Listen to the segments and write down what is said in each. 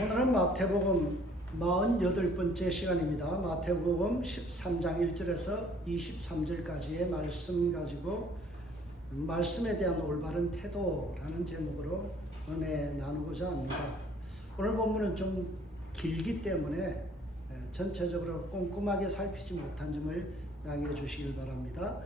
오늘은 마태복음 48번째 시간입니다. 마태복음 13장 1절에서 23절까지의 말씀 가지고 말씀에 대한 올바른 태도라는 제목으로 은혜 나누고자 합니다. 오늘 본문은 좀 길기 때문에 전체적으로 꼼꼼하게 살피지 못한 점을 양해해 주시길 바랍니다.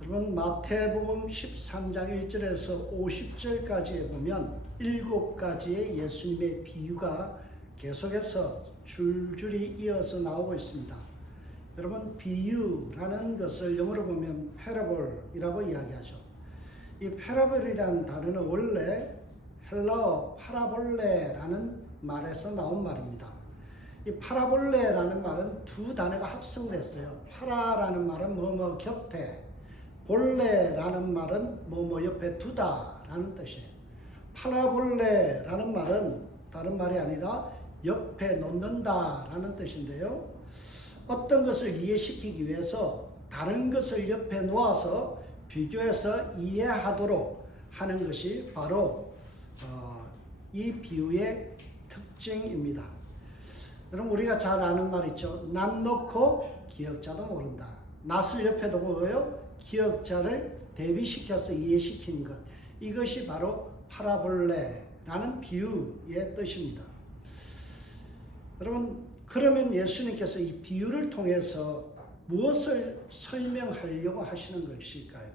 여러분, 마태복음 13장 1절에서 50절까지에 보면 7가지의 예수님의 비유가 계속해서 줄줄이 이어서 나오고 있습니다. 여러분, 비유라는 것을 영어로 보면 parables 이야기하죠. 이 parables이라는 단어는 원래 헬라어 파라볼레라는 말에서 나온 말입니다. 이 파라볼레라는 말은 두 단어가 합성됐어요. 파라라는 말은 뭐뭐 곁에, 볼레라는 말은 뭐뭐 옆에 두다라는 뜻이에요. 파라볼레라는 말은 다른 말이 아니라 옆에 놓는다라는 뜻인데요. 어떤 것을 이해시키기 위해서 다른 것을 옆에 놓아서 비교해서 이해하도록 하는 것이 바로 이 비유의 특징입니다. 여러분, 우리가 잘 아는 말 있죠. 낯 놓고 기역자도 모른다. 낯을 옆에 두고요, 기역자를 대비시켜서 이해시키는 것. 이것이 바로 파라볼레라는 비유의 뜻입니다. 여러분, 그러면 예수님께서 이 비유를 통해서 무엇을 설명하려고 하시는 것일까요?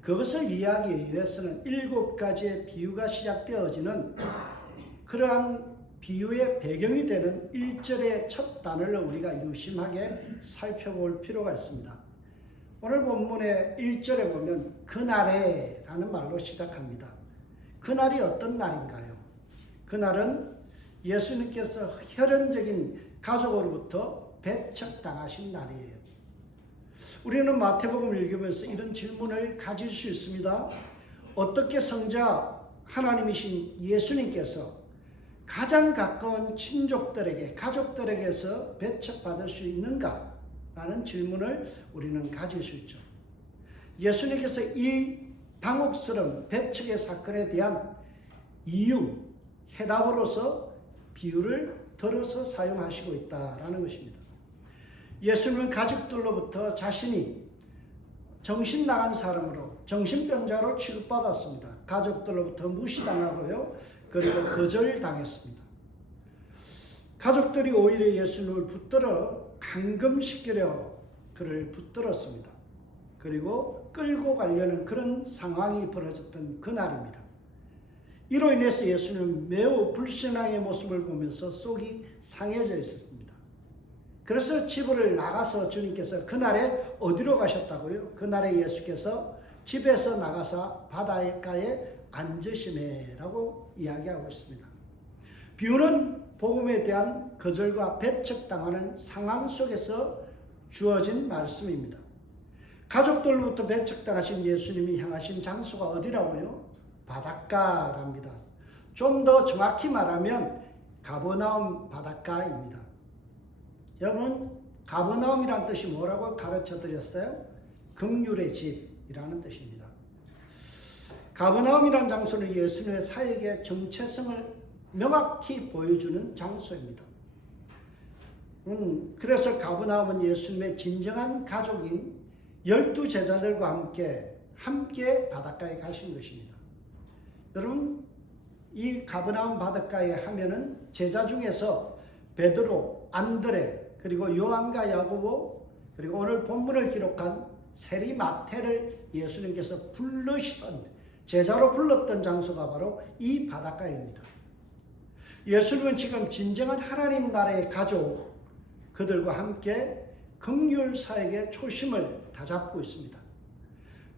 그것을 이해하기 위해서는 7가지의 비유가 시작되어지는 그러한 비유의 배경이 되는 1절의 첫 단어를 우리가 유심하게 살펴볼 필요가 있습니다. 오늘 본문의 1절에 보면 그날에 라는 말로 시작합니다. 그날이 어떤 날인가요? 그날은 예수님께서 혈연적인 가족으로부터 배척당하신 날이에요. 우리는 마태복음을 읽으면서 이런 질문을 가질 수 있습니다. 어떻게 성자 하나님이신 예수님께서 가장 가까운 친족들에게, 가족들에게서 배척받을 수 있는가? 라는 질문을 우리는 가질 수 있죠. 예수님께서 이 당혹스러운 배척의 사건에 대한 이유, 해답으로서 비유를 들어서 사용하시고 있다라는 것입니다. 예수님은 가족들로부터 자신이 정신 나간 사람으로, 정신병자로 취급받았습니다. 가족들로부터 무시당하고요, 그리고 거절당했습니다. 가족들이 오히려 예수님을 붙들어 감금시키려 그를 붙들었습니다. 그리고 끌고 가려는 그런 상황이 벌어졌던 그날입니다. 이로 인해서 예수님은 매우 불신앙의 모습을 보면서 속이 상해져 있었습니다. 그래서 집을 나가서 주님께서 그날에 어디로 가셨다고요? 그날에 예수께서 집에서 나가사 바닷가에 앉으시네라고 이야기하고 있습니다. 비유는 복음에 대한 거절과 배척당하는 상황 속에서 주어진 말씀입니다. 가족들로부터 배척당하신 예수님이 향하신 장소가 어디라고요? 바닷가랍니다. 좀 더 정확히 말하면 가버나움 바닷가입니다. 여러분, 가버나움이라는 뜻이 뭐라고 가르쳐 드렸어요? 긍휼의 집이라는 뜻입니다. 가버나움이라는 장소는 예수님의 사역의 정체성을 명확히 보여주는 장소입니다. 그래서 가버나움은 예수님의 진정한 가족인 12제자들과 함께 바닷가에 가신 것입니다. 여러분, 이 가버나움 바닷가에 하면은 제자 중에서 베드로, 안드레, 그리고 요한과 야고보, 그리고 오늘 본문을 기록한 세리 마태를 예수님께서 부르시던, 제자로 불렀던 장소가 바로 이 바닷가입니다. 예수님은 지금 진정한 하나님 나라의 가족, 그들과 함께 긍휼 사역의 초심을 다잡고 있습니다.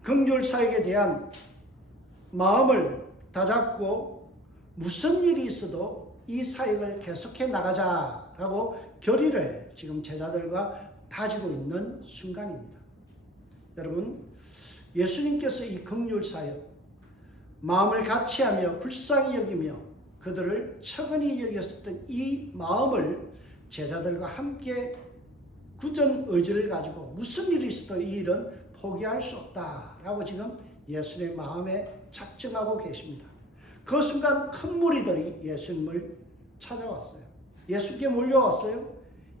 긍휼 사역에 대한 마음을 다잡고 무슨 일이 있어도 이 사역을 계속해 나가자라고 결의를 지금 제자들과 다지고 있는 순간입니다. 여러분, 예수님께서 이 긍휼 사역, 마음을 같이하며 불쌍히 여기며 그들을 처근히 여겼었던 이 마음을 제자들과 함께 굳은 의지를 가지고 무슨 일이 있어도 이 일은 포기할 수 없다라고 지금 예수님의 마음에 작정하고 계십니다. 그 순간 큰 무리들이 예수님을 찾아왔어요. 예수께 몰려왔어요.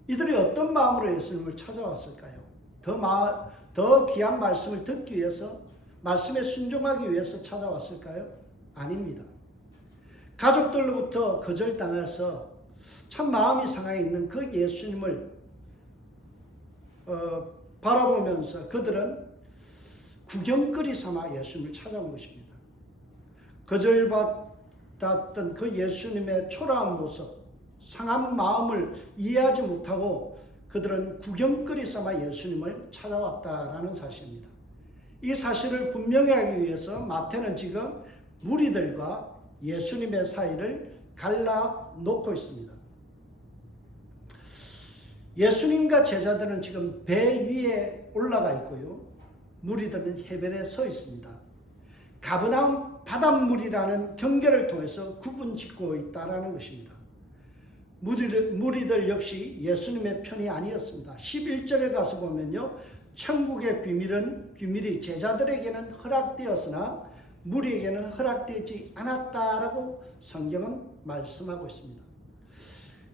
이들이 어떤 마음으로 예수님을 찾아왔을까요? 더 귀한 말씀을 듣기 위해서, 말씀에 순종하기 위해서 찾아왔을까요? 아닙니다. 가족들로부터 거절당해서 참 마음이 상해 있는 그 예수님을 바라보면서 그들은 구경거리 삼아 예수님을 찾아온 것입니다. 거절받았던 그 예수님의 초라한 모습, 상한 마음을 이해하지 못하고 그들은 구경거리 삼아 예수님을 찾아왔다라는 사실입니다. 이 사실을 분명히 하기 위해서 마태는 지금 무리들과 예수님의 사이를 갈라놓고 있습니다. 예수님과 제자들은 지금 배 위에 올라가 있고요. 무리들은 해변에 서 있습니다. 가버나움 바닷물이라는 경계를 통해서 구분 짓고 있다는 것입니다. 무리들 역시 예수님의 편이 아니었습니다. 11절에 가서 보면요. 천국의 비밀이 제자들에게는 허락되었으나 무리에게는 허락되지 않았다라고 성경은 말씀하고 있습니다.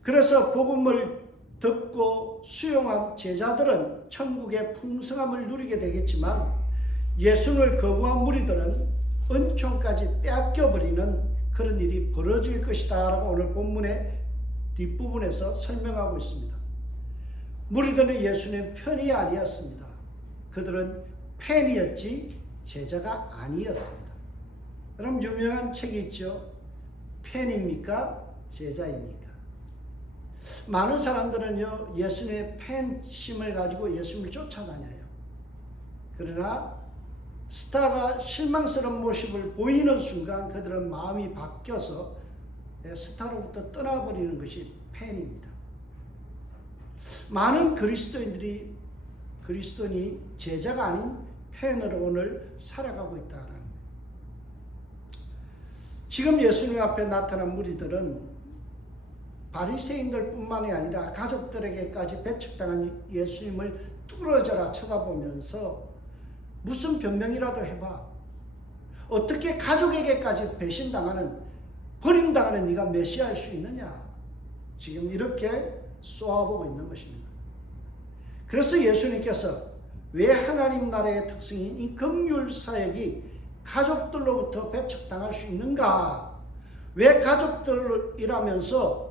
그래서 복음을 듣고 수용한 제자들은 천국의 풍성함을 누리게 되겠지만 예수를 거부한 무리들은 은총까지 빼앗겨버리는 그런 일이 벌어질 것이다 라고 오늘 본문의 뒷부분에서 설명하고 있습니다. 무리들은 예수님 편이 아니었습니다. 그들은 팬이었지 제자가 아니었습니다. 그럼 유명한 책이 있죠. 팬입니까? 제자입니까? 많은 사람들은요, 예수님의 팬심을 가지고 예수님을 쫓아다녀요. 그러나 스타가 실망스러운 모습을 보이는 순간 그들은 마음이 바뀌어서 스타로부터 떠나버리는 것이 팬입니다. 많은 그리스도인이 제자가 아닌 팬으로 오늘 살아가고 있다는 거예요. 지금 예수님 앞에 나타난 무리들은 바리새인들 뿐만이 아니라 가족들에게까지 배척당한 예수님을 뚫어져라 쳐다보면서 무슨 변명이라도 해봐. 어떻게 가족에게까지 배신당하는, 버림당하는 네가 메시아일 수 있느냐. 지금 이렇게 쏘아보고 있는 것입니다. 그래서 예수님께서 왜 하나님 나라의 특성인 이 긍휼 사역이 가족들로부터 배척당할 수 있는가? 왜 가족들이라면서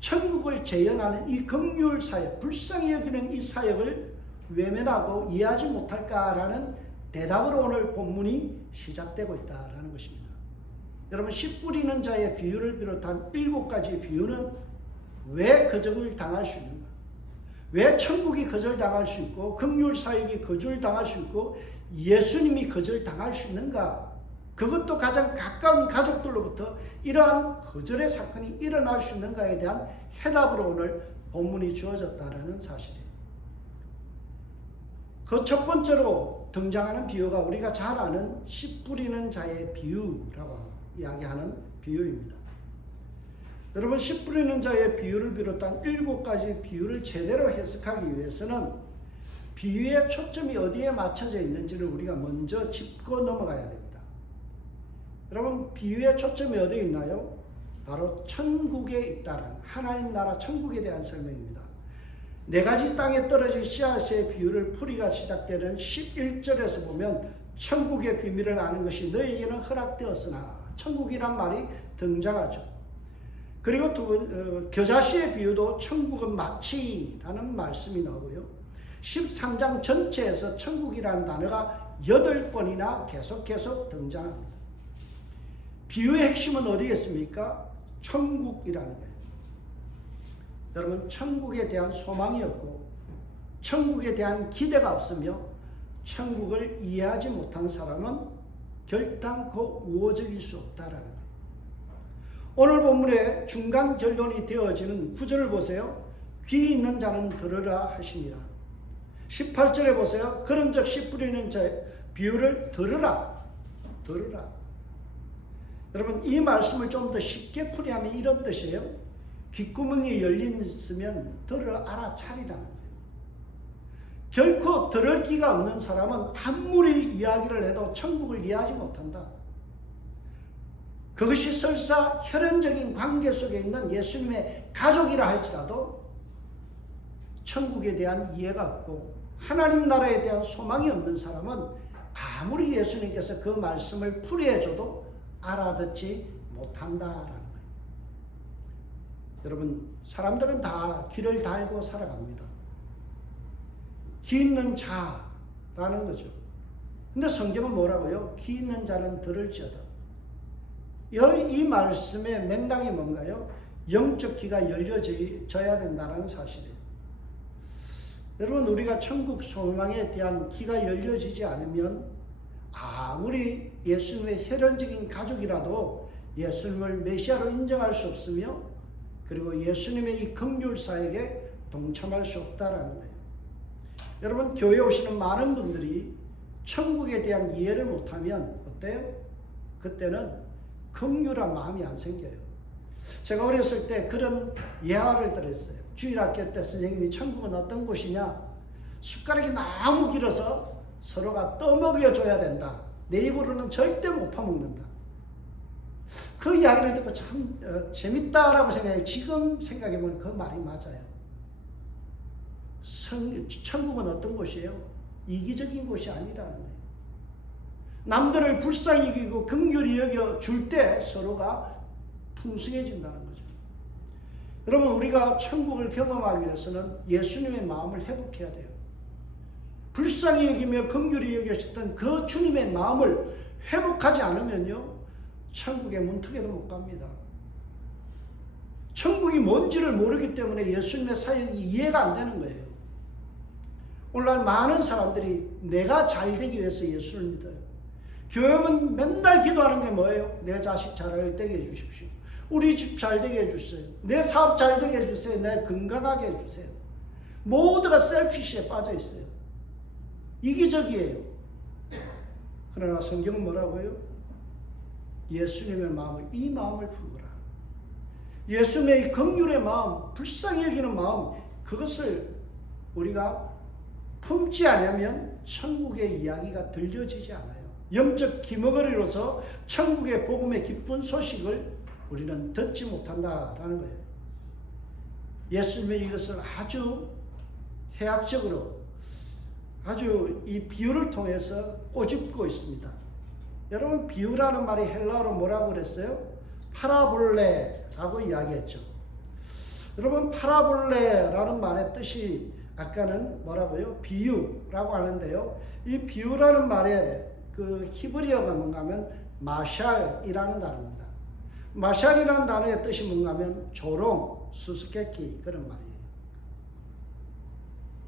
천국을 재현하는 이 긍휼 사역, 불쌍히 여기는 이 사역을 외면하고 이해하지 못할까라는 대답으로 오늘 본문이 시작되고 있다는 것입니다. 여러분, 씨 뿌리는 자의 비유를 비롯한 7가지 비유는 왜 거절을 당할 수 있는가? 왜 천국이 거절당할 수 있고 긍휼 사역이 거절당할 수 있고 예수님이 거절당할 수 있는가? 그것도 가장 가까운 가족들로부터 이러한 거절의 사건이 일어날 수 있는가에 대한 해답으로 오늘 본문이 주어졌다는 사실이에요. 그 첫 번째로 등장하는 비유가 우리가 잘 아는 씨 뿌리는 자의 비유라고 이야기하는 비유입니다. 여러분, 씨 뿌리는 자의 비유를 비롯한 7가지 비유를 제대로 해석하기 위해서는 비유의 초점이 어디에 맞춰져 있는지를 우리가 먼저 짚고 넘어가야 됩니다. 여러분, 비유의 초점이 어디에 있나요? 바로 천국에 있다는, 하나님 나라 천국에 대한 설명입니다. 4가지 땅에 떨어진 씨앗의 비유를 풀이가 시작되는 11절에서 보면 천국의 비밀을 아는 것이 너희에게는 허락되었으나, 천국이란 말이 등장하죠. 그리고 겨자씨의 비유도 천국은 마치라는 말씀이 나오고요. 13장 전체에서 천국이라는 단어가 8번이나 계속 등장합니다. 비유의 핵심은 어디겠습니까? 천국이라는 거예요. 여러분, 천국에 대한 소망이 없고 천국에 대한 기대가 없으며 천국을 이해하지 못한 사람은 결단코 우호적일 수 없다라는 거예요. 오늘 본문의 중간 결론이 되어지는 9절을 보세요. 귀 있는 자는 들으라 하시니라. 18절에 보세요. 그런즉 씨 뿌리는 자의 비유를 들으라. 여러분, 이 말씀을 좀 더 쉽게 풀이하면 이런 뜻이에요. 귓구멍이 열렸으면 들을 알아차리라는 거예요. 결코 들을 귀가 없는 사람은 아무리 이야기를 해도 천국을 이해하지 못한다. 그것이 설사 혈연적인 관계 속에 있는 예수님의 가족이라 할지라도 천국에 대한 이해가 없고 하나님 나라에 대한 소망이 없는 사람은 아무리 예수님께서 그 말씀을 풀이해줘도 알아듣지 못한다라는 거예요. 여러분, 사람들은 다 길을 달고 살아갑니다. 기 있는 자라는 거죠. 근데 성경은 뭐라고요? 기 있는 자는 들을지어다. 이 말씀의 맥락이 뭔가요? 영적 귀가 열려져야 된다는 사실이에요. 여러분, 우리가 천국 소망에 대한 귀가 열려지지 않으면 아무리 예수님의 혈연적인 가족이라도 예수님을 메시아로 인정할 수 없으며 그리고 예수님의 이 긍휼사역에 동참할 수 없다라는 거예요. 여러분, 교회에 오시는 많은 분들이 천국에 대한 이해를 못하면 어때요? 그때는 긍휼한 마음이 안 생겨요. 제가 어렸을 때 그런 예화를 들었어요. 주일학교 때 선생님이 천국은 어떤 곳이냐? 숟가락이 너무 길어서 서로가 떠먹여줘야 된다. 내 입으로는 절대 못 파먹는다. 그 이야기를 듣고 참 재밌다라고 생각해요. 지금 생각해보면 그 말이 맞아요. 천국은 어떤 곳이에요? 이기적인 곳이 아니라는 거예요. 남들을 불쌍히 여기고 긍휼히 여겨줄 때 서로가 풍성해진다는 거죠. 여러분, 우리가 천국을 경험하기 위해서는 예수님의 마음을 회복해야 돼요. 불쌍히 여기며 긍휼히 여겨졌던 그 주님의 마음을 회복하지 않으면요, 천국의 문턱에도 못 갑니다. 천국이 뭔지를 모르기 때문에 예수님의 사역이 이해가 안 되는 거예요. 오늘날 많은 사람들이 내가 잘 되기 위해서 예수를 믿어요. 교회는 맨날 기도하는 게 뭐예요? 내 자식 잘 되게 해주십시오. 우리 집 잘 되게 해주세요. 내 사업 잘 되게 해주세요. 내 건강하게 해주세요. 모두가 셀피시에 빠져 있어요. 이기적이에요. 그러나 성경은 뭐라고요? 예수님의 마음을, 이 마음을 품으라. 예수님의 이 긍휼의 마음, 불쌍히 여기는 마음, 그것을 우리가 품지 않으면 천국의 이야기가 들려지지 않아요. 영적 귀머거리로서 천국의 복음의 기쁜 소식을 우리는 듣지 못한다라는 거예요. 예수님이 이것을 아주 해학적으로 아주 이 비유를 통해서 꼬집고 있습니다. 여러분, 비유라는 말이 헬라어로 뭐라고 그랬어요? 파라볼레라고 이야기했죠. 여러분, 파라볼레라는 말의 뜻이 아까는 뭐라고요? 비유라고 하는데요. 이 비유라는 말의 그 히브리어가 뭔가 하면 마샬이라는 단어입니다. 마샬이라는 단어의 뜻이 뭔가 하면 조롱, 수수께끼, 그런 말이에요.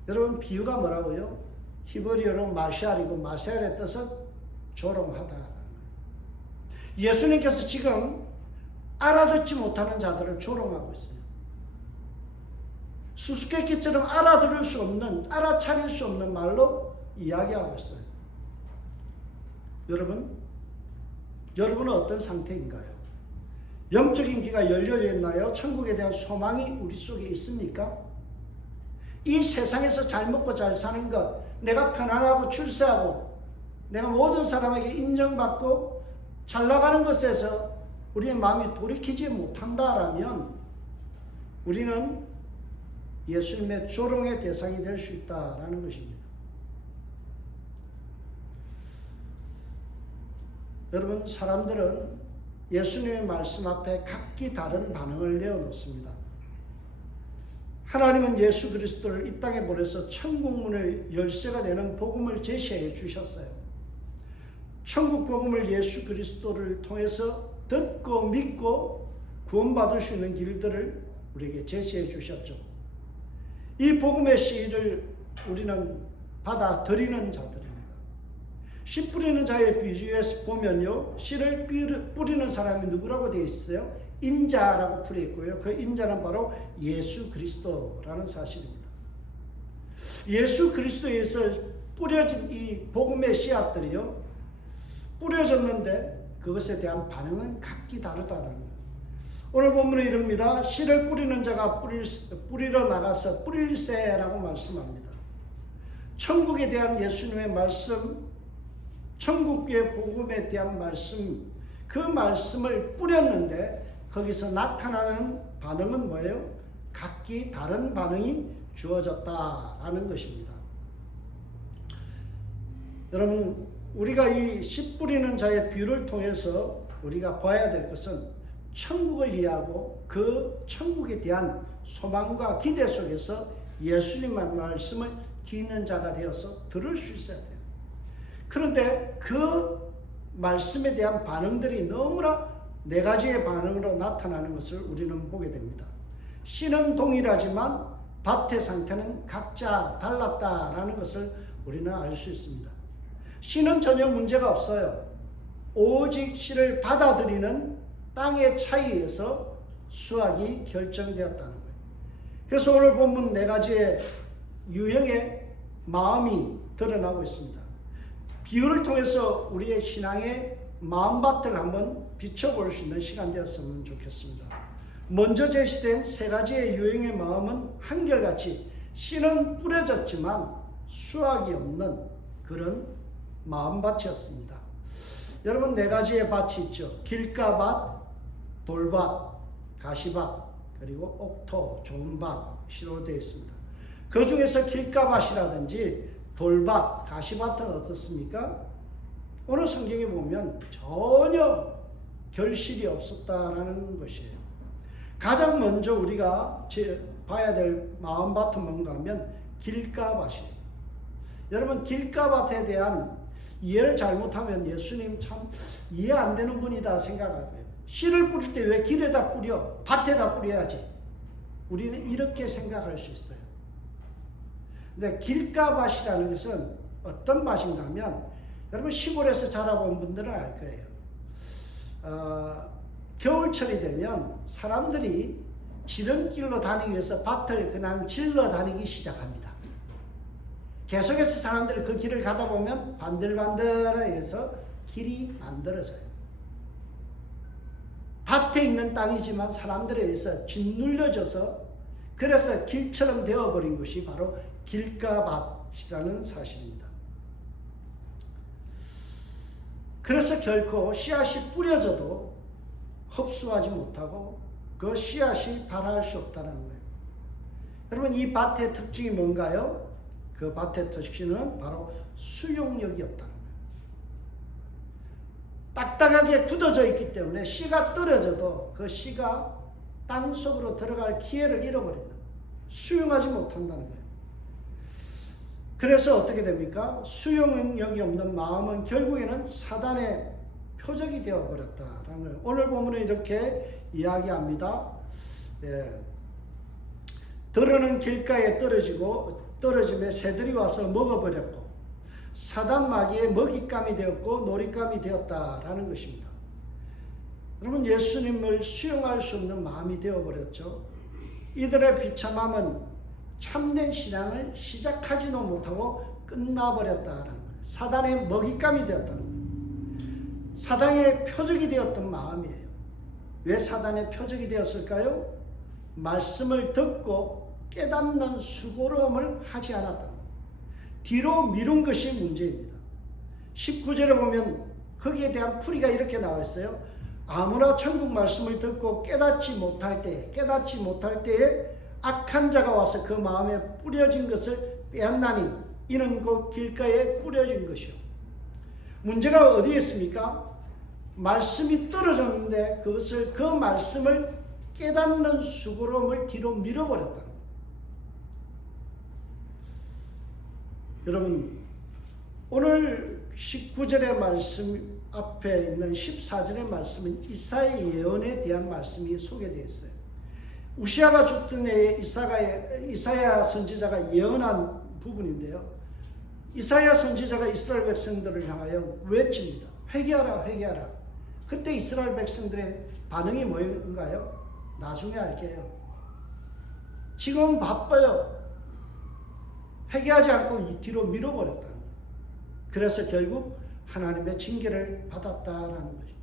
여러분, 비유가 뭐라고요? 히브리어로 마샬이고 마샬의 뜻은 조롱하다. 예수님께서 지금 알아듣지 못하는 자들을 조롱하고 있어요. 수수께끼처럼 알아들을 수 없는, 알아차릴 수 없는 말로 이야기하고 있어요. 여러분은 어떤 상태인가요? 영적인 귀가 열려져 있나요? 천국에 대한 소망이 우리 속에 있습니까? 이 세상에서 잘 먹고 잘 사는 것, 내가 편안하고 출세하고 내가 모든 사람에게 인정받고 잘 나가는 것에서 우리의 마음이 돌이키지 못한다라면 우리는 예수님의 조롱의 대상이 될 수 있다라는 것입니다. 여러분, 사람들은 예수님의 말씀 앞에 각기 다른 반응을 내어놓습니다. 하나님은 예수 그리스도를 이 땅에 보내서 천국문의 열쇠가 되는 복음을 제시해 주셨어요. 천국 복음을 예수 그리스도를 통해서 듣고 믿고 구원받을 수 있는 길들을 우리에게 제시해 주셨죠. 이 복음의 씨를 우리는 받아들이는 자들입니다. 씨 뿌리는 자의 비유에서 보면요, 씨를 뿌리는 사람이 누구라고 되어 있어요? 인자라고 풀이 있고요. 그 인자는 바로 예수 그리스도라는 사실입니다. 예수 그리스도에서 뿌려진 이 복음의 씨앗들이요, 뿌려졌는데 그것에 대한 반응은 각기 다르다는 거예요. 오늘 본문은 이릅니다. 씨를 뿌리는 자가 뿌리러 나가서 뿌릴새라고 말씀합니다. 천국에 대한 예수님의 말씀, 천국의 복음에 대한 말씀, 그 말씀을 뿌렸는데 거기서 나타나는 반응은 뭐예요? 각기 다른 반응이 주어졌다라는 것입니다. 여러분, 우리가 이 씨 뿌리는 자의 비유를 통해서 우리가 봐야 될 것은 천국을 이해하고 그 천국에 대한 소망과 기대 속에서 예수님의 말씀을 듣는 자가 되어서 들을 수 있어야 돼요. 그런데 그 말씀에 대한 반응들이 너무나 네 가지의 반응으로 나타나는 것을 우리는 보게 됩니다. 씨는 동일하지만 밭의 상태는 각자 달랐다라는 것을 우리는 알 수 있습니다. 씨는 전혀 문제가 없어요. 오직 씨를 받아들이는 땅의 차이에서 수확이 결정되었다는 거예요. 그래서 오늘 본문 네 가지의 유형의 마음이 드러나고 있습니다. 비유를 통해서 우리의 신앙의 마음밭을 한번 비춰볼 수 있는 시간 되었으면 좋겠습니다. 먼저 제시된 세 가지의 유형의 마음은 한결같이 씨는 뿌려졌지만 수확이 없는 그런 마음밭이었습니다. 여러분, 네 가지의 밭이 있죠. 길가밭, 돌밭, 가시밭, 그리고 옥토, 좋은 밭이로 되어 있습니다. 그 중에서 길가밭이라든지 돌밭, 가시밭은 어떻습니까? 오늘 성경에 보면 전혀 결실이 없었다라는 것이에요. 가장 먼저 우리가 봐야 될 마음밭은 뭔가 하면 길가밭이에요. 여러분, 길가밭에 대한 이해를 잘못하면 예수님 참 이해 안 되는 분이다 생각할 거예요. 씨를 뿌릴 때 왜 길에다 뿌려? 밭에다 뿌려야지. 우리는 이렇게 생각할 수 있어요. 근데 길가밭이라는 것은 어떤 밭인가 하면, 여러분 시골에서 자라본 분들은 알 거예요. 겨울철이 되면 사람들이 지름길로 다니기 위해서 밭을 그냥 질러 다니기 시작합니다. 계속해서 사람들이 그 길을 가다 보면 반들반들해서 길이 만들어져요. 밭에 있는 땅이지만 사람들에 의해서 짓눌려져서 그래서 길처럼 되어버린 것이 바로 길가밭이라는 사실입니다. 그래서 결코 씨앗이 뿌려져도 흡수하지 못하고 그 씨앗이 발할 수 없다는 거예요. 여러분, 이 밭의 특징이 뭔가요? 그 밭의 특징은 바로 수용력이 없다는 거예요. 딱딱하게 굳어져 있기 때문에 씨가 떨어져도 그 씨가 땅속으로 들어갈 기회를 잃어버린다. 수용하지 못한다는 거예요. 그래서 어떻게 됩니까? 수용력이 없는 마음은 결국에는 사단의 표적이 되어버렸다라는 거예요. 오늘 보면 이렇게 이야기합니다. 들어는 길가에 떨어짐에 새들이 와서 먹어버렸고 사단 마귀의 먹잇감이 되었고 놀잇감이 되었다라는 것입니다. 여러분, 예수님을 수용할 수 없는 마음이 되어버렸죠. 이들의 비참함은 참된 신앙을 시작하지도 못하고 끝나버렸다라는 거예요. 사단의 먹잇감이 되었다는 거예요. 사단의 표적이 되었던 마음이에요. 왜 사단의 표적이 되었을까요? 말씀을 듣고 깨닫는 수고로움을 하지 않았다는 거예요. 뒤로 미룬 것이 문제입니다. 19절에 보면 거기에 대한 풀이가 이렇게 나와 있어요. 아무나 천국 말씀을 듣고 깨닫지 못할 때에 악한 자가 와서 그 마음에 뿌려진 것을 빼앗나니 이는 곧 길가에 뿌려진 것이요. 문제가 어디에 있습니까? 말씀이 떨어졌는데 그 말씀을 깨닫는 수고로움을 뒤로 밀어버렸다는 거예요. 여러분, 오늘 19절의 말씀 앞에 있는 14절의 말씀은 이사야의 예언에 대한 말씀이 소개되어 있어요. 우시아가 죽던 해에 이사야 선지자가 예언한 부분인데요. 이사야 선지자가 이스라엘 백성들을 향하여 외칩니다. 회개하라, 회개하라. 그때 이스라엘 백성들의 반응이 뭔가요? 나중에 할게요. 지금 바빠요. 회개하지 않고 이 뒤로 밀어버렸다는 거예요. 그래서 결국 하나님의 징계를 받았다라는 거죠.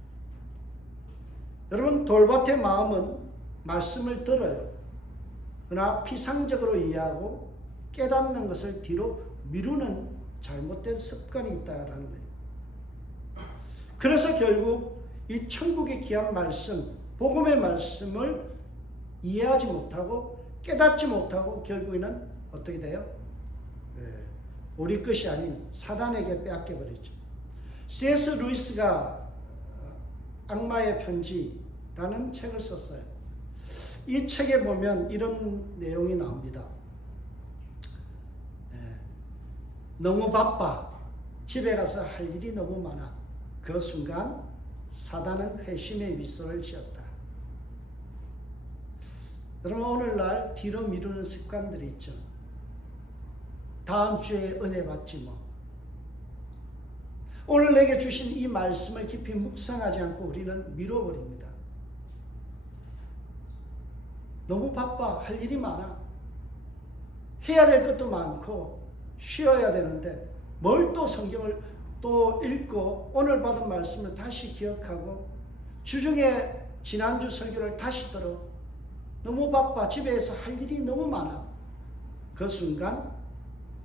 여러분, 돌밭의 마음은 말씀을 들어요. 그러나 피상적으로 이해하고 깨닫는 것을 뒤로 미루는 잘못된 습관이 있다라는 거예요. 그래서 결국 이 천국의 귀한 말씀, 복음의 말씀을 이해하지 못하고 깨닫지 못하고 결국에는 어떻게 돼요? 우리 것이 아닌 사단에게 빼앗겨 버리죠. C.S. 루이스가 악마의 편지라는 책을 썼어요. 이 책에 보면 이런 내용이 나옵니다. 너무 바빠. 집에 가서 할 일이 너무 많아. 그 순간 사단은 회심의 미소를 지었다. 여러분, 오늘날 뒤로 미루는 습관들이 있죠. 다음 주에 은혜 받지 뭐. 오늘 내게 주신 이 말씀을 깊이 묵상하지 않고 우리는 미뤄버립니다. 너무 바빠. 할 일이 많아. 해야 될 것도 많고 쉬어야 되는데 뭘 또 성경을 또 읽고 오늘 받은 말씀을 다시 기억하고 주중에 지난주 설교를 다시 들어. 너무 바빠. 집에서 할 일이 너무 많아. 그 순간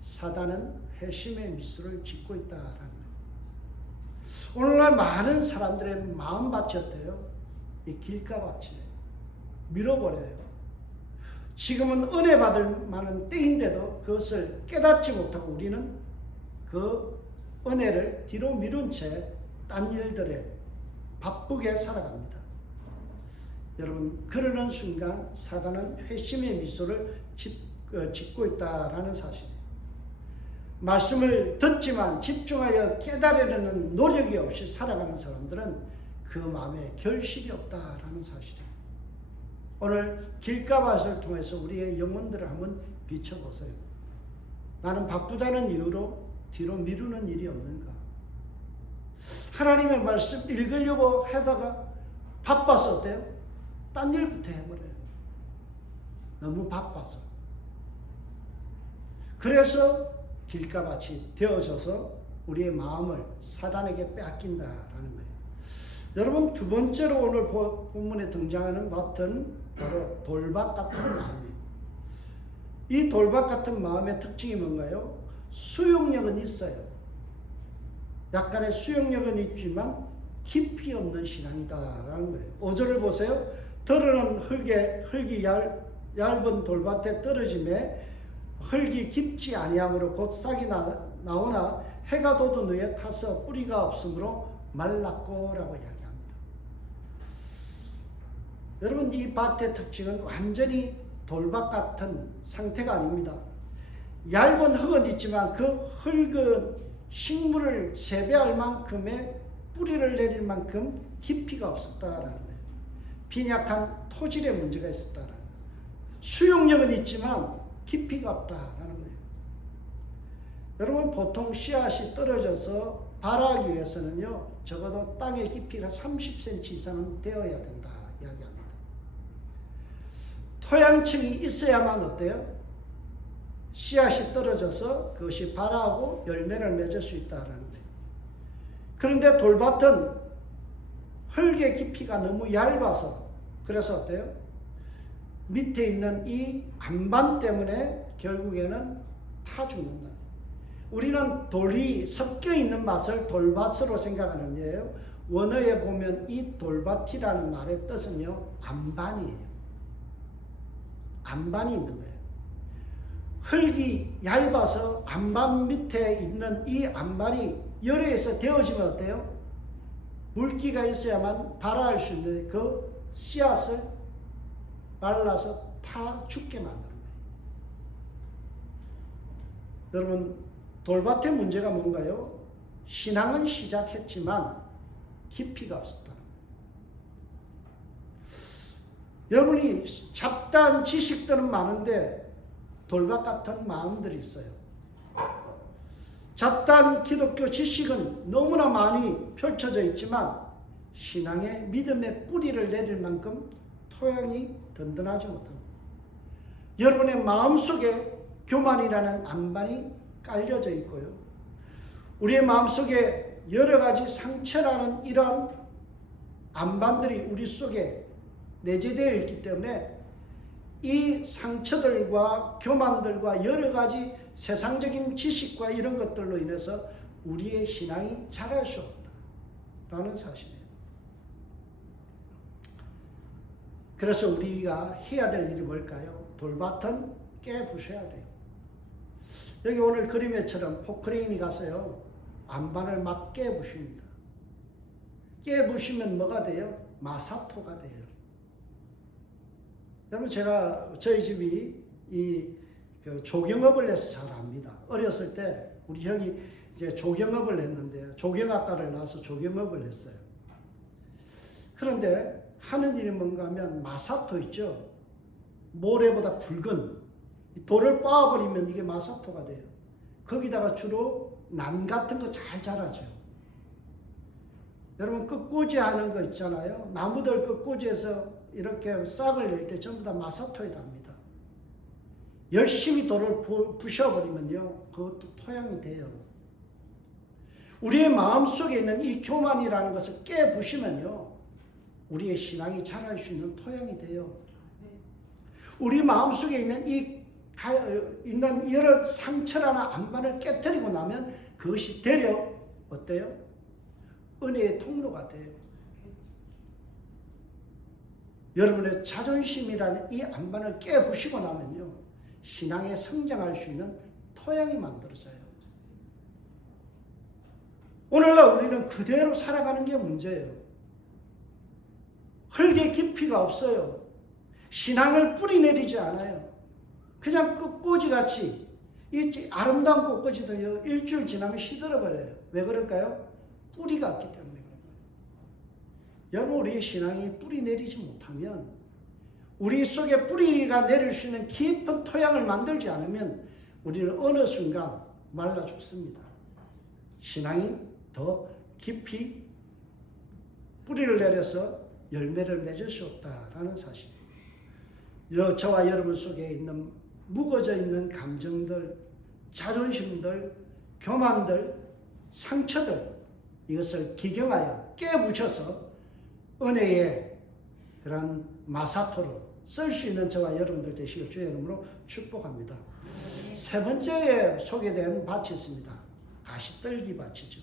사단은 회심의 미소를 짓고 있다라는 거예요. 오늘날 많은 사람들의 마음밭이 어때요? 이 길가밭이에요. 밀어버려요. 지금은 은혜 받을 만한 때인데도 그것을 깨닫지 못하고 우리는 그 은혜를 뒤로 미룬 채 딴 일들에 바쁘게 살아갑니다. 여러분, 그러는 순간 사단은 회심의 미소를 짓고 있다라는 사실이에요. 말씀을 듣지만 집중하여 깨달으려는 노력이 없이 살아가는 사람들은 그 마음에 결실이 없다라는 사실이에요. 오늘 길가밭을 통해서 우리의 영혼들을 한번 비춰보세요. 나는 바쁘다는 이유로 뒤로 미루는 일이 없는가? 하나님의 말씀 읽으려고 하다가 바빠서 어때요? 딴 일부터 해버려요. 너무 바빠서. 그래서 길가밭이 되어져서 우리의 마음을 사단에게 빼앗긴다라는 거예요. 여러분, 두 번째로 오늘 본문에 등장하는 밭은 바로 돌밭 같은 마음이에요. 이 돌밭 같은 마음의 특징이 뭔가요? 수용력은 있어요. 약간의 수용력은 있지만 깊이 없는 신앙이다라는 거예요. 5절을 보세요. 들어는 흙이 얇은 돌밭에 떨어짐에 흙이 깊지 아니하므로 곧 싹이 나오나 해가 돋은 후에 타서 뿌리가 없으므로 말랐고라고 이야기합니다. 여러분, 이 밭의 특징은 완전히 돌밭 같은 상태가 아닙니다. 얇은 흙은 있지만 그 흙은 식물을 재배할 만큼의 뿌리를 내릴 만큼 깊이가 없었다라는 거예요. 빈약한 토질의 문제가 있었다라는 거예요. 수용력은 있지만 깊이가 없다라는 거예요. 여러분, 보통 씨앗이 떨어져서 발화하기 위해서는요, 적어도 땅의 깊이가 30cm 이상은 되어야 된다 이야기합니다. 토양층이 있어야만 어때요? 씨앗이 떨어져서 그것이 발화하고 열매를 맺을 수 있다라는 거예요. 그런데 돌밭은 흙의 깊이가 너무 얇아서 그래서 어때요? 밑에 있는 이 안반 때문에 결국에는 타 죽는다. 우리는 돌이 섞여 있는 밭을 돌밭으로 생각하는 거예요. 원어에 보면 이 돌밭이라는 말의 뜻은요, 안반이에요. 안반이 있는 거예요. 흙이 얇아서 안반 밑에 있는 이 안반이 열에 의해서 데워지면 어때요? 물기가 있어야만 발화할 수 있는데 그 씨앗을 말라서 타 죽게 만드는 거예요. 여러분, 돌밭의 문제가 뭔가요? 신앙은 시작했지만 깊이가 없었다는 거예요. 여러분이 잡다한 지식들은 많은데 돌밭 같은 마음들이 있어요. 잡다한 기독교 지식은 너무나 많이 펼쳐져 있지만 신앙의 믿음의 뿌리를 내릴 만큼 토양이 든든하지 못합니다. 여러분의 마음속에 교만이라는 안반이 깔려져 있고요. 우리의 마음속에 여러 가지 상처라는 이러한 안반들이 우리 속에 내재되어 있기 때문에 이 상처들과 교만들과 여러 가지 세상적인 지식과 이런 것들로 인해서 우리의 신앙이 자랄 수 없다라는 사실이에요. 그래서 우리가 해야 될 일이 뭘까요? 돌밭은 깨부셔야 돼요. 여기 오늘 그림에처럼 포크레인이 가서요, 안반을 막 깨부십니다. 깨부시면 뭐가 돼요? 마사토가 돼요. 여러분, 저희 집이 그 조경업을 해서 잘 압니다. 어렸을 때 우리 형이 이제 조경업을 했는데요. 조경학과를 나와서 조경업을 했어요. 그런데 하는 일이 뭔가 하면 마사토 있죠? 모래보다 굵은 돌을 빻아버리면 이게 마사토가 돼요. 거기다가 주로 난 같은 거 잘 자라죠. 여러분, 끝꽂이 하는 거 있잖아요. 나무들 끝꽂이에서 이렇게 싹을 낼 때 전부 다 마사토에 답니다. 열심히 돌을 부셔버리면요, 그것도 토양이 돼요. 우리의 마음속에 있는 이 교만이라는 것을 깨부시면요, 우리의 신앙이 자랄 수 있는 토양이 돼요. 우리 마음속에 있는 있는 여러 상처나 안반을 깨뜨리고 나면 그것이 되려 어때요? 은혜의 통로가 돼요. 여러분의 자존심이라는 이 안반을 깨부시고 나면요, 신앙에 성장할 수 있는 토양이 만들어져요. 오늘날 우리는 그대로 살아가는 게 문제예요. 흙의 깊이가 없어요. 신앙을 뿌리내리지 않아요. 그냥 꽃꽂이같이, 이 아름다운 꽃꽂이도요, 일주일 지나면 시들어버려요. 왜 그럴까요? 뿌리가 없기 때문에 그런 거예요. 여러분, 우리의 신앙이 뿌리내리지 못하면, 우리 속에 뿌리가 내릴 수 있는 깊은 토양을 만들지 않으면 우리는 어느 순간 말라 죽습니다. 신앙이 더 깊이 뿌리를 내려서 열매를 맺을 수 없다라는 사실. 저와 여러분 속에 있는 묵어져 있는 감정들, 자존심들, 교만들, 상처들, 이것을 기경하여 깨부셔서 은혜의 그런 마사토로 쓸 수 있는 저와 여러분들 되시길 주의 이름으로 축복합니다. 세 번째에 소개된 밭이 있습니다. 가시떨기 밭이죠.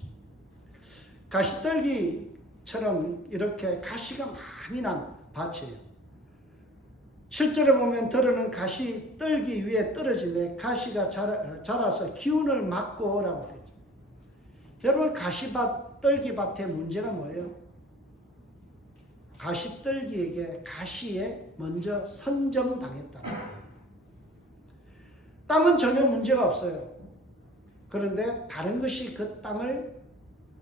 가시떨기처럼 이렇게 가시가 많이 난 밭이에요. 실제로 보면 들어는 가시떨기 위에 떨어지면 가시가 자라서 기운을 막고라고 되죠. 여러분, 떨기밭의 문제가 뭐예요? 가시떨기에게 가시에 먼저 선점당했다. 땅은 전혀 문제가 없어요. 그런데 다른 것이 그 땅을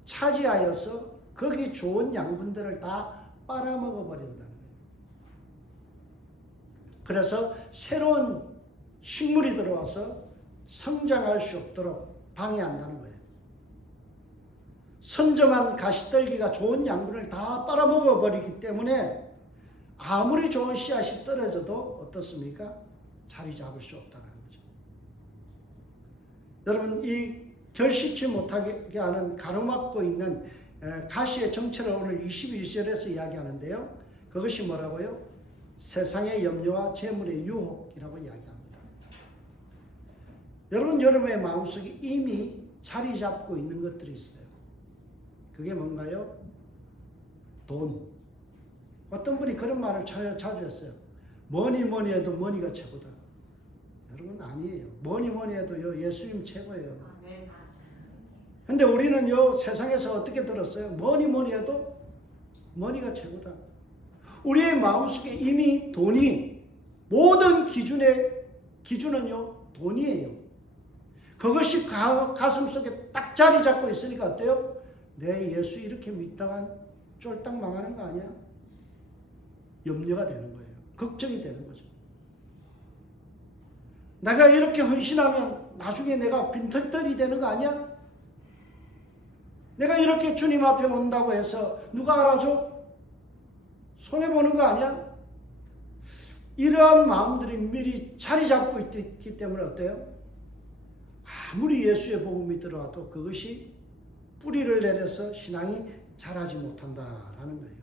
차지하여서 거기 좋은 양분들을 다 빨아먹어 버린다는 거예요. 그래서 새로운 식물이 들어와서 성장할 수 없도록 방해한다는 거예요. 선점한 가시떨기가 좋은 양분을 다 빨아먹어 버리기 때문에 아무리 좋은 씨앗이 떨어져도 어떻습니까? 자리 잡을 수 없다는 거죠. 여러분, 이 결실치 못하게 하는 가로막고 있는 가시의 정체를 오늘 21절에서 이야기하는데요. 그것이 뭐라고요? 세상의 염려와 재물의 유혹이라고 이야기합니다. 여러분의 마음속에 이미 자리 잡고 있는 것들이 있어요. 그게 뭔가요? 돈. 어떤 분이 그런 말을 자주 했어요. 뭐니 해도 머니가 최고다. 여러분, 아니에요. 뭐니 해도요, 예수님 최고예요. 근데 우리는요, 세상에서 어떻게 들었어요? 뭐니 해도 머니가 최고다. 우리의 마음속에 이미 돈이, 모든 기준은요, 돈이에요. 그것이 가슴 속에 딱 자리 잡고 있으니까 어때요? 내 예수 이렇게 믿다가 쫄딱 망하는 거 아니야? 염려가 되는 거예요. 걱정이 되는 거죠. 내가 이렇게 헌신하면 나중에 내가 빈털터리 되는 거 아니야? 내가 이렇게 주님 앞에 온다고 해서 누가 알아줘? 손해보는 거 아니야? 이러한 마음들이 미리 자리 잡고 있기 때문에 어때요? 아무리 예수의 복음이 들어와도 그것이 뿌리를 내려서 신앙이 자라지 못한다라는 거예요.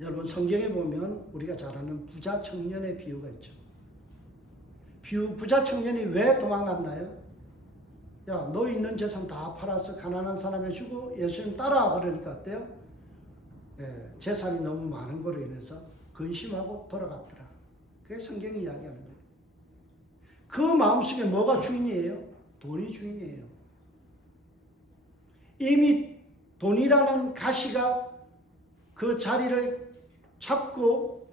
여러분, 성경에 보면 우리가 잘 아는 부자 청년의 비유가 있죠. 부자 청년이 왜 도망갔나요? 야, 너 있는 재산 다 팔아서 가난한 사람에 주고 예수님 따라와. 그러니까 어때요? 재산이 너무 많은 거로 인해서 근심하고 돌아갔더라. 그게 성경이 이야기하는 거예요. 그 마음속에 뭐가 주인이에요? 돈이 주인이에요. 이미 돈이라는 가시가 그 자리를 잡고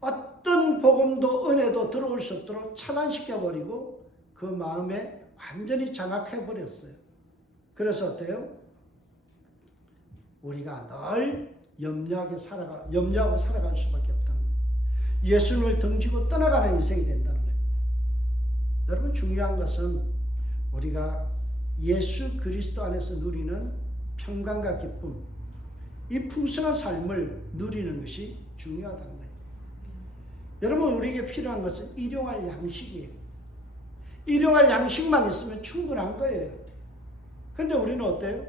어떤 복음도 은혜도 들어올 수 없도록 차단시켜버리고 그 마음에 완전히 장악해버렸어요. 그래서 어때요? 우리가 늘 염려하고 살아갈 수밖에 없다는 거예요. 예수님을 등지고 떠나가는 인생이 된다는 거예요. 여러분, 중요한 것은 우리가 예수 그리스도 안에서 누리는 평강과 기쁨, 이 풍성한 삶을 누리는 것이 중요하다는 거예요. 여러분, 우리에게 필요한 것은 일용할 양식이에요. 일용할 양식만 있으면 충분한 거예요. 근데 우리는 어때요?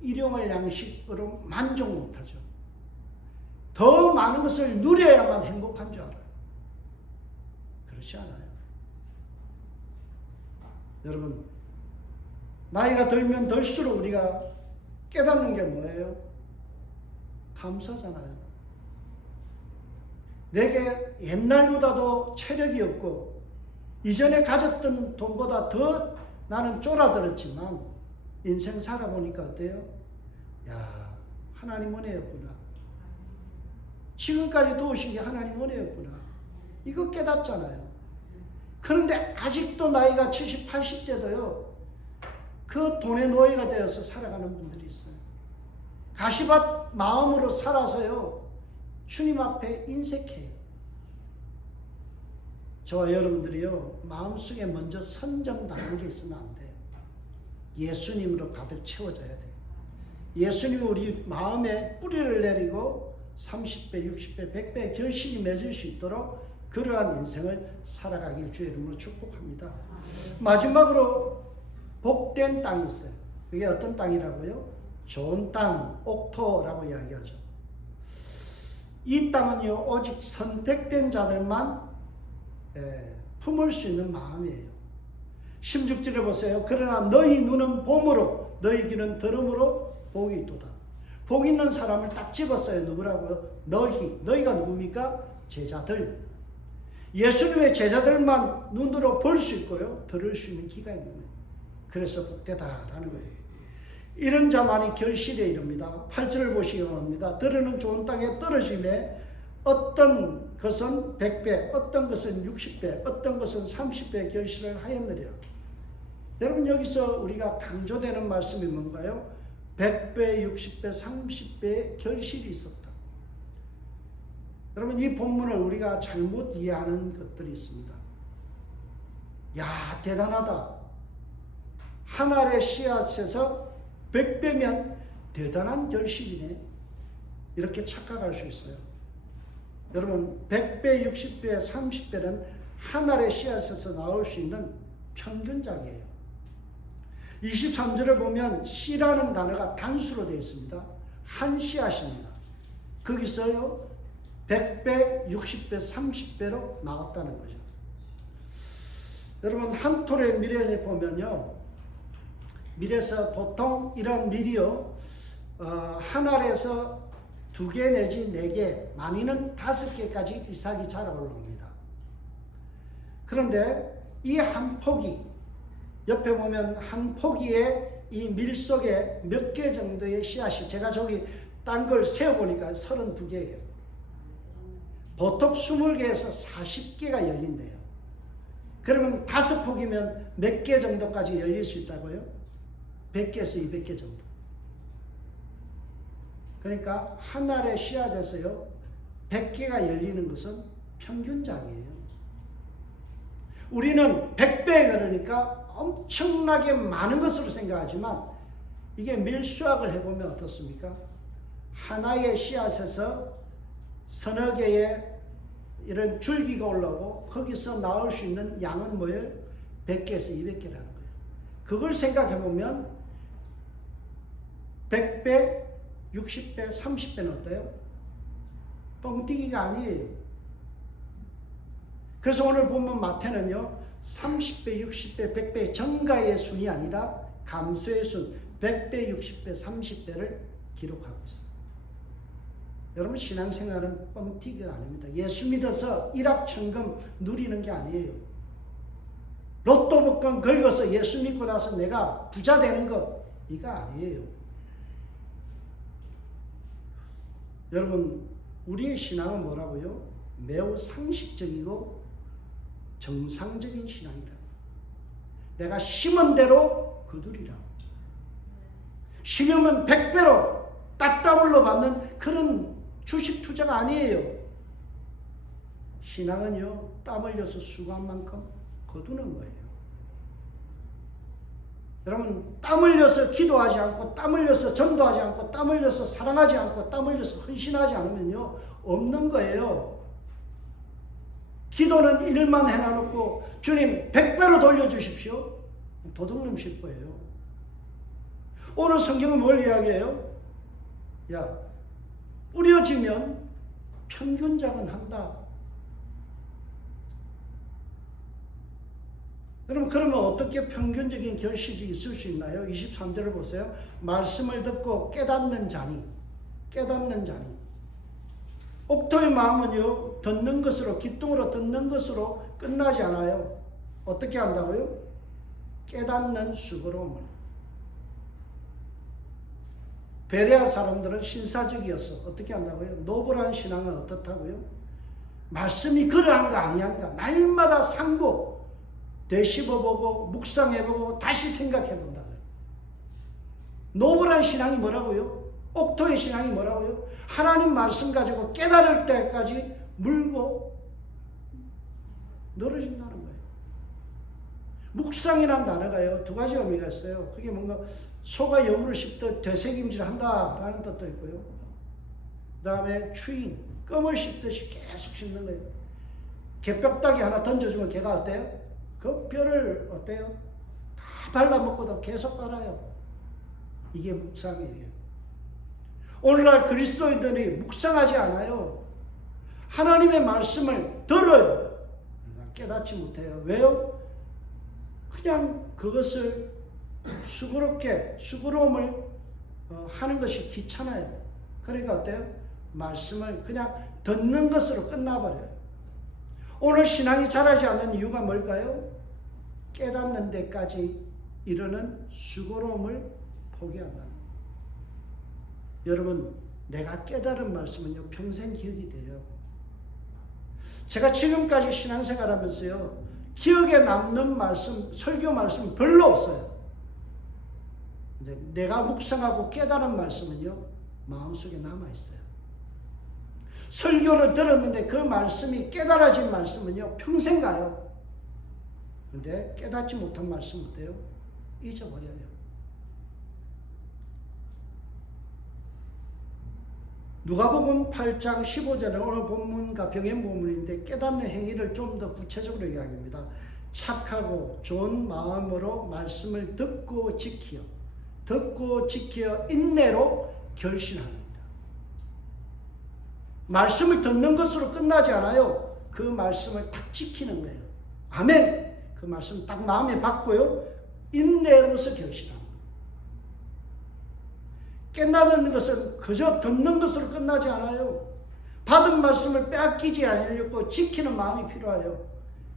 일용할 양식으로 만족 못하죠. 더 많은 것을 누려야만 행복한 줄 알아요. 그렇지 않아요. 여러분, 나이가 들면 들수록 우리가 깨닫는 게 뭐예요? 감사잖아요. 내게 옛날보다도 체력이 없고 이전에 가졌던 돈보다 더 나는 쫄아들었지만 인생 살아보니까 어때요? 야, 하나님 은혜였구나. 지금까지 도우신 게 하나님 은혜였구나. 이거 깨닫잖아요. 그런데 아직도 나이가 70, 80대도요. 그 돈의 노예가 되어서 살아가는 분들이 있어요. 가시밭 마음으로 살아서요. 주님 앞에 인색해요. 저와 여러분들이요. 마음속에 먼저 선점당한 게 있으면 안 돼요. 예수님으로 가득 채워져야 돼요. 예수님이 우리 마음에 뿌리를 내리고 30배, 60배, 100배 결실이 맺을 수 있도록 그러한 인생을 살아가길 주의 이름으로 축복합니다. 마지막으로 복된 땅이 있어요. 그게 어떤 땅이라고요? 좋은 땅, 옥토라고 이야기하죠. 이 땅은요, 오직 선택된 자들만 품을 수 있는 마음이에요. 16절에 보세요. 그러나 너희 눈은 봄으로 너희 귀는 들음으로 복이 있도다. 복 있는 사람을 딱 집었어요. 누구라고요? 너희가 누굽니까? 제자들. 예수님의 제자들만 눈으로 볼 수 있고요. 들을 수 있는 귀가 있는 거예요. 그래서 복되다라는 거예요. 이런 자만이 결실에 이릅니다. 8절을 보시기 바랍니다. 들으는 좋은 땅에 떨어짐에 어떤 것은 100배, 어떤 것은 60배, 어떤 것은 30배 결실을 하였느니라. 여러분, 여기서 우리가 강조되는 말씀이 뭔가요? 100배, 60배, 30배의 결실이 있었다. 여러분, 이 본문을 우리가 잘못 이해하는 것들이 있습니다. 야, 대단하다. 한 알의 씨앗에서 100배면 대단한 결실이네. 이렇게 착각할 수 있어요. 여러분, 100배, 60배, 30배는 한 알의 씨앗에서 나올 수 있는 평균작이에요. 23절을 보면 씨라는 단어가 단수로 되어 있습니다. 한 씨앗입니다. 거기서요 100배, 60배, 30배로 나왔다는 거죠. 여러분, 한 톨의 밀에 보면요, 밀에서 보통 이런 밀이요 한 알에서 2개 내지 4개, 많이는 5개까지 이삭이 자라 올라옵니다. 그런데 이 한 포기, 옆에 보면 한 포기에 이 밀 속에 몇 개 정도의 씨앗이, 제가 저기 딴 걸 세어보니까 32개예요. 보통 20개에서 40개가 열린대요. 그러면 5포기면 몇 개 정도까지 열릴 수 있다고요? 100개에서 200개 정도. 그러니까 한 알의 씨앗에서요 100개가 열리는 것은 평균작이에요. 우리는 100배, 그러니까 엄청나게 많은 것으로 생각하지만 이게 밀수학을 해보면 어떻습니까? 하나의 씨앗에서 서너 개의 이런 줄기가 올라오고 거기서 나올 수 있는 양은 뭐예요? 100개에서 200개라는 거예요. 그걸 생각해보면 100배, 60배, 30배는 어때요? 뻥튀기가 아니에요. 그래서 오늘 보면 마태는요 30배, 60배, 100배 증가의 순이 아니라 감소의 순 100배, 60배, 30배를 기록하고 있어요. 여러분 신앙생활은 뻥튀기가 아닙니다. 예수 믿어서 일확천금 누리는 게 아니에요. 로또 복권 긁어서 예수 믿고 나서 내가 부자 되는 것 이거 아니에요. 여러분 우리의 신앙은 뭐라고요? 매우 상식적이고 정상적인 신앙이라. 내가 심은 대로 거두리라. 심으면 100배로 따따블로 받는 그런 주식 투자가 아니에요. 신앙은요, 땀 흘려서 수고한 만큼 거두는 거예요. 여러분, 땀 흘려서 기도하지 않고, 땀 흘려서 전도하지 않고, 땀 흘려서 사랑하지 않고, 땀 흘려서 헌신하지 않으면요, 없는 거예요. 기도는 일만 해놔놓고, 주님 100배로 돌려주십시오. 도둑놈 실 거예요. 오늘 성경은 뭘 이야기해요? 야, 뿌려지면 평균작은 한다. 여러분 그러면 어떻게 평균적인 결실이 있을 수 있나요? 23절을 보세요. 말씀을 듣고 깨닫는 자니. 옥토의 마음은요, 듣는 것으로, 기둥으로 듣는 것으로 끝나지 않아요. 어떻게 한다고요? 깨닫는 수고로움을. 베레아 사람들은 신사적이었어. 어떻게 한다고요? 노블한 신앙은 어떻다고요? 말씀이 그러한 거 아니한가? 날마다 상고, 되씹어보고, 묵상해보고, 다시 생각해본다. 노블한 신앙이 뭐라고요? 옥토의 신앙이 뭐라고요? 하나님 말씀 가지고 깨달을 때까지 물고 늘어진다는 거예요. 묵상이라는 단어가요, 두 가지 의미가 있어요. 그게 뭔가 소가 여물을 씹듯 되새김질 한다라는 뜻도 있고요. 그 다음에 추인, 껌을 씹듯이 계속 씹는 거예요. 개뼈다귀 하나 던져주면 개가 어때요? 그 뼈를 어때요? 다 발라먹고도 계속 빨아요. 이게 묵상이에요. 오늘날 그리스도인들이 묵상하지 않아요. 하나님의 말씀을 들어요. 깨닫지 못해요. 왜요? 그냥 그것을 수고로움을 하는 것이 귀찮아요. 그러니까 어때요? 말씀을 그냥 듣는 것으로 끝나버려요. 오늘 신앙이 자라지 않는 이유가 뭘까요? 깨닫는 데까지 이르는 수고로움을 포기한다는 거예요. 여러분, 내가 깨달은 말씀은요, 평생 기억이 돼요. 제가 지금까지 신앙생활 하면서요, 기억에 남는 말씀, 설교 말씀 별로 없어요. 근데 내가 묵상하고 깨달은 말씀은요, 마음속에 남아있어요. 설교를 들었는데 그 말씀이 깨달아진 말씀은요, 평생 가요. 근데 깨닫지 못한 말씀 어때요? 잊어버려요. 누가복음 8장 15절에 오늘 본문과 병행 본문인데 깨닫는 행위를 좀 더 구체적으로 이야기합니다. 착하고 좋은 마음으로 말씀을 듣고 지키어 인내로 결신합니다. 말씀을 듣는 것으로 끝나지 않아요. 그 말씀을 딱 지키는 거예요. 아멘. 그 말씀 딱 마음에 받고요. 인내로서 결신합니다. 깨닫는 것은 그저 듣는 것으로 끝나지 않아요. 받은 말씀을 빼앗기지 않으려고 지키는 마음이 필요해요.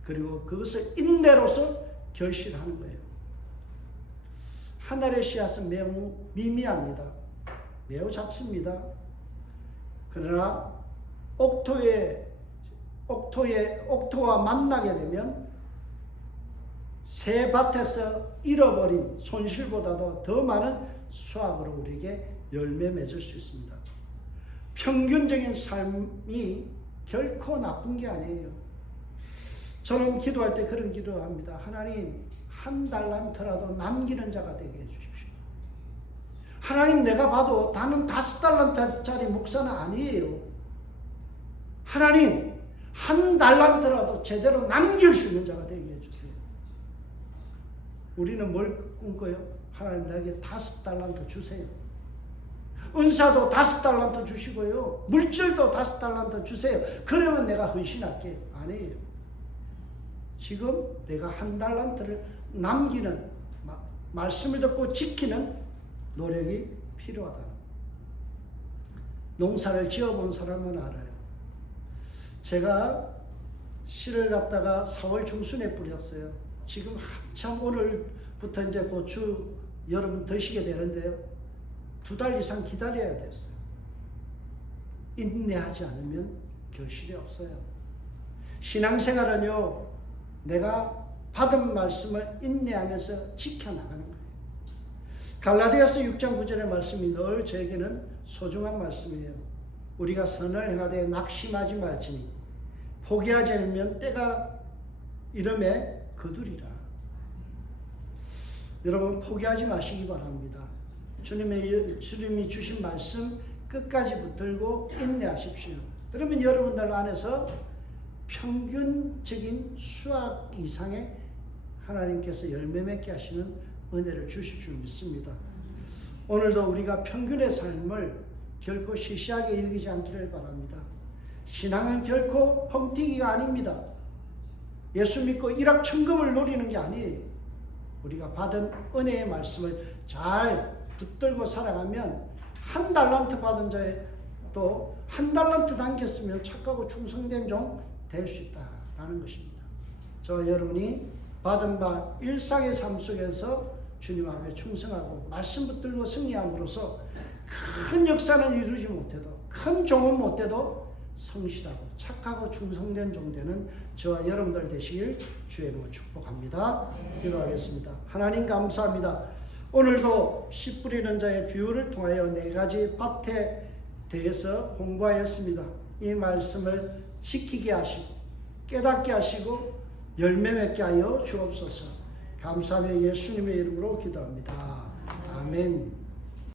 그리고 그것을 인내로서 결실하는 거예요. 하늘의 씨앗은 매우 미미합니다. 매우 작습니다. 그러나 옥토와 만나게 되면 새 밭에서 잃어버린 손실보다도 더 많은 수확으로 우리에게 열매 맺을 수 있습니다. 평균적인 삶이 결코 나쁜 게 아니에요. 저는 기도할 때 그런 기도합니다. 하나님, 한 달란트라도 남기는 자가 되게 해주십시오. 하나님, 내가 봐도 나는 5달란트짜리 목사는 아니에요. 하나님, 한 달란트라도 제대로 남길 수 있는 자가 되게 해주세요. 우리는 뭘 꿈꿔요? 하나님, 나에게 5달란트 주세요. 은사도 5달란트 주시고요. 물질도 5달란트 주세요. 그러면 내가 헌신할게요. 아니에요. 지금 내가 1달란트를 남기는, 말씀을 듣고 지키는 노력이 필요하다. 농사를 지어본 사람은 알아요. 제가 씨를 갖다가 4월 중순에 뿌렸어요. 지금 한참 오늘부터 이제 고추 여러분 드시게 되는데요. 2달 이상 기다려야 됐어요. 인내하지 않으면 결실이 없어요. 신앙생활은요, 내가 받은 말씀을 인내하면서 지켜나가는 거예요. 갈라디아서 6장 9절의 말씀이 늘 저에게는 소중한 말씀이에요. 우리가 선을 행하되 낙심하지 말지니 포기하지 않으면 때가 이름에 거두리라. 여러분 포기하지 마시기 바랍니다. 주님이 주신 말씀 끝까지 붙들고 인내하십시오. 그러면 여러분들 안에서 평균적인 수학 이상의 하나님께서 열매 맺게 하시는 은혜를 주실 줄 믿습니다. 오늘도 우리가 평균의 삶을 결코 시시하게 여기지 않기를 바랍니다. 신앙은 결코 펑튀기가 아닙니다. 예수 믿고 일확천금을 노리는 게 아니에요. 우리가 받은 은혜의 말씀을 잘 붙들고 살아가면 1달란트 받은 자에 또 1달란트 남겼으면 착하고 충성된 종 될 수 있다라는 것입니다. 저와 여러분이 받은 바 일상의 삶 속에서 주님 앞에 충성하고 말씀 붙들고 승리함으로써 큰 역사는 이루지 못해도 큰 종은 못돼도 성실하고 착하고 충성된 종 되는 저와 여러분들 되시길 주의 이름으로 축복합니다. 기도하겠습니다. 하나님 감사합니다. 오늘도 씨 뿌리는 자의 비유를 통하여 4가지 밭에 대해서 공부하였습니다. 이 말씀을 지키게 하시고 깨닫게 하시고 열매 맺게 하여 주옵소서. 감사하며 예수님의 이름으로 기도합니다. 아멘.